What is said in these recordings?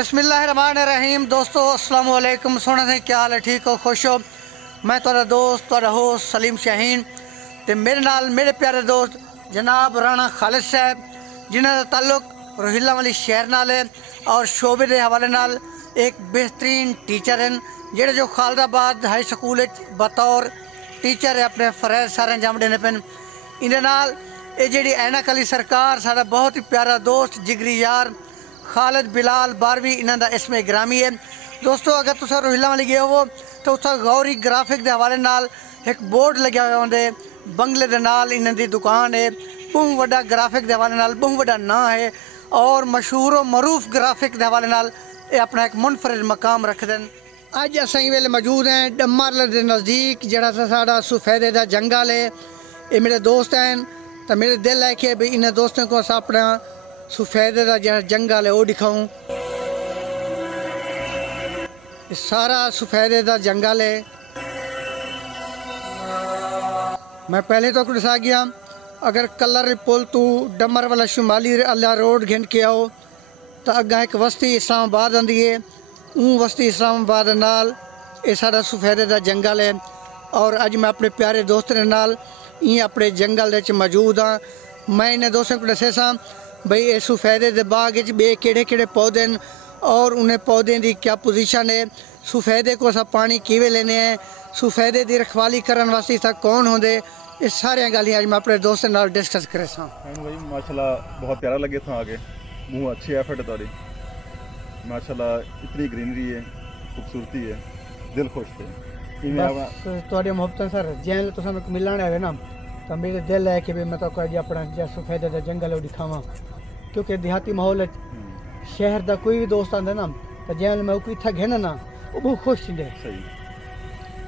बिस्मिल्लाहिर्रहमानिर्रहीम। दोस्तों अस्सलाम वालेकुम। सोना से क्या हाल है? ठीक हो, खुश हो? मैं तुहाडा दोस्त तुहाडा होस्ट सलीम शाहीन ते मेरे नाल मेरे प्यारे दोस्त जनाब राणा खालिद साहब, जिन्हों का ताल्लुक रोहिल्ला वाली शहर नाल है और शोबे के हवाले नाल एक बेहतरीन टीचर हैं, जेड़े जो खालदाबाद हाई स्कूल बतौर टीचर है अपने फरैज सारे अंजाम देने पेन। इन्हें नाल ये जी ऐनक अली सरकार साड़ा बहुत ही प्यारा दोस्त जिगरी यार खालिद बिलाल बारवी इन्हों का इसमें ग्रामी है। दोस्तों अगर तुम रोहिल्ला वाली गए हो तो उस गौरी ग्राफिक के हवाले नाल एक बोर्ड लग्या हुआ होंगे, बंगले के नाल इन्हों की दुकान है। बहुत बड़ा ग्राफिक के हवाले नाल बहुत बड़ा नाम है और मशहूर व मरूफ ग्राफिक के हवाले नाल ये अपना एक मुनफरिद मकाम रखते हैं। अज असीं वेले मौजूद हैं डम्मर के नज़दीक, जड़ा साड़ा सफेदे का जंगल है। ये मेरे दोस्त हैं तो मेरे दिल है कि भी इन्हें दोस्तों को अस अपना सफेदे का जड़ा जंगल है वो दिखाऊँ। सारा सफेदे का जंगल है। मैं पहले तो दसा गया, अगर कलर पुल तू डमर वाला शुमाली अल्लाह रोड घिन के आओ तो अगर एक बस्ती इस्लामाबाद आँदी है। बस्ती इस्लामाबाद नाल ये सारा सफेदे का जंगल है और अज मैं अपने प्यारे दोस्तों नाल अपने जंगल मौजूद हाँ। मैं इन्हें दोस्तों को दसे सा बई ये सफेदे के बाग बे केड़े केड़े पौधे हैं और उन्हें पौधे की क्या पोजीशन है, सफेदे को अस पानी किवे लेने हैं, सफेदे की रखवाली करने वास्ते तक कौन होंगे, ये सारिया गलियाँ अज मैं अपने दोस्तों नाल डिस्कस करे सा। भाई माशाल्लाह बहुत प्यारा लगे था, आगे मुँह अच्छी एफर्ट तारी माशाल्लाह, इतनी ग्रीनरी है, खूबसूरती है, दिल खुश है। थोड़ी मोहब्बत सर जैन तुम मिलने आए ना तो मेरे दिल है कि मैं तो अपना जो सफेदे का जंगल है दिखावा, क्योंकि देहाती माहौल शहर का कोई भी दोस्त आता ना तो जैन मैं इतना घेना ना वो बहुत खुश थी। सही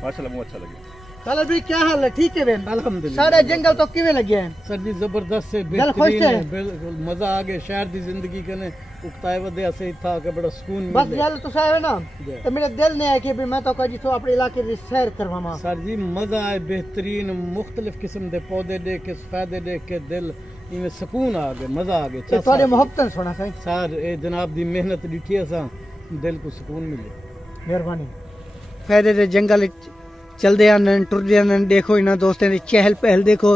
माशाल्लाह मुँह अच्छा लगे। कलर भी क्या हाल है? ठीक है बेन अल्हम्दुलिल्लाह। सारे जंगल तो किवें लगे हैं सर जी? जबरदस्त से दिल खुश है, बिल्कुल मजा आ गया। शहर की जिंदगी कने उकताए वदे से था के बड़ा सुकून बस गल तो आए ना तो मेरे दिल ने है कि भी मैं तो जितो अपने इलाके की सैर करवावा। सर जी मजा आए, बेहतरीन मुख्तलिफ किस्म के पौधे देख के फायदे देख के दिल इवें सुकून आ गया, मजा आ गया। थोड़ी मोहब्बत सुना सही सर ये जनाब दी मेहनत डिठी असा दिल को सुकून मिले, मेहरबानी। फायदे दे जंगल चलते हैं टुरदे हैं, देखो इन्होंने दोस्तों की चहल पहल देखो।